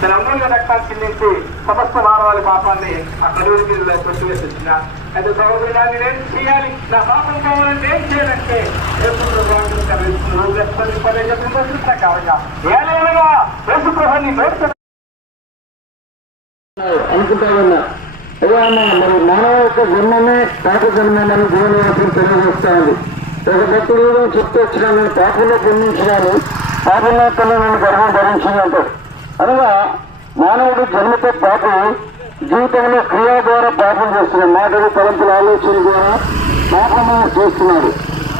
తన అమూల్య రక్తాన్ని చెల్లించి సమస్త మానవాళి పాపాన్ని ఆ కలువరి మీద కొట్టివేసి వచ్చిన అయితే సహోదరుడాన్ని నేను చేయాలి, నా పాపం కావాలంటే ఏం చేయాలంటే అనుకుంటా ఉన్నా. అదే అన్న మరి మానవ యొక్క జన్మమే పాప జన్మని దేవుని వాక్యం తెలియజేస్తా ఉంది. ఒక భక్తుడు చెప్తూ వచ్చినా నేను పాపంలో జన్మించినాను, పాపంలో నన్ను గర్భం ధరించిందంటాడు. అనగా మానవుడు జన్మతో పాపం జీవితంలో క్రియా ద్వారా పాపం చేస్తున్నాడు, మాటలు తలంపుల ఆలోచన ద్వారా పాపము చేస్తున్నాడు.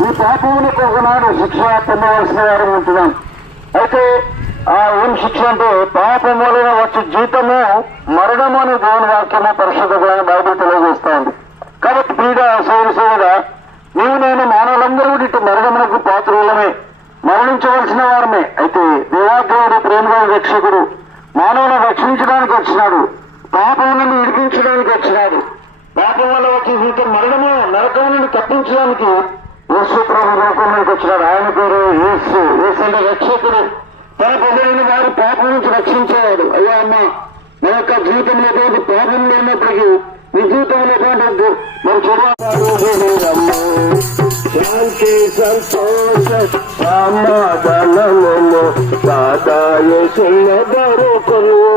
ఈ పాపములకు ఒకనాడు శిక్ష పొందవలసిన వారు ఉంటున్నాం. అయితే ఏం శిక్ష అంటే పాపం వలన వచ్చే జీవితము మరణము అని దేవుని వాక్యము పరిశుద్ధమైన బైబిల్ తెలియజేస్తా ఉంది. కాబట్టి ప్రియుడ సోదరుడా నీవు నేను మానవులందరూ ఇటు మరణమునకు పాత్రులమే, మరణించవలసిన వారమే. అయితే దేవాదేవుడు ప్రేమగా రక్షకుడు మానవులను రక్షించడానికి వచ్చినాడు, పాపములను విడిపించడానికి వచ్చినాడు. పాపం వల్ల వచ్చే జీవితం మరణము నరకం నుండి తప్పించడానికి యేసు ప్రభు లోకంలోకి వచ్చినాడు. ఆయన పేరు యేసు. యేసు అంటే రక్షకుడు. తన ప్రజలైన వారు పాపం నుంచి రక్షించేవాడు. అయ్యా అమ్మ నా యొక్క జీవితంలో పాపం లేనప్పటికీ నీ జీవితంలో కాదు మరి శాంతి సంతోష సమాధానము సాదాయ దొరుకును.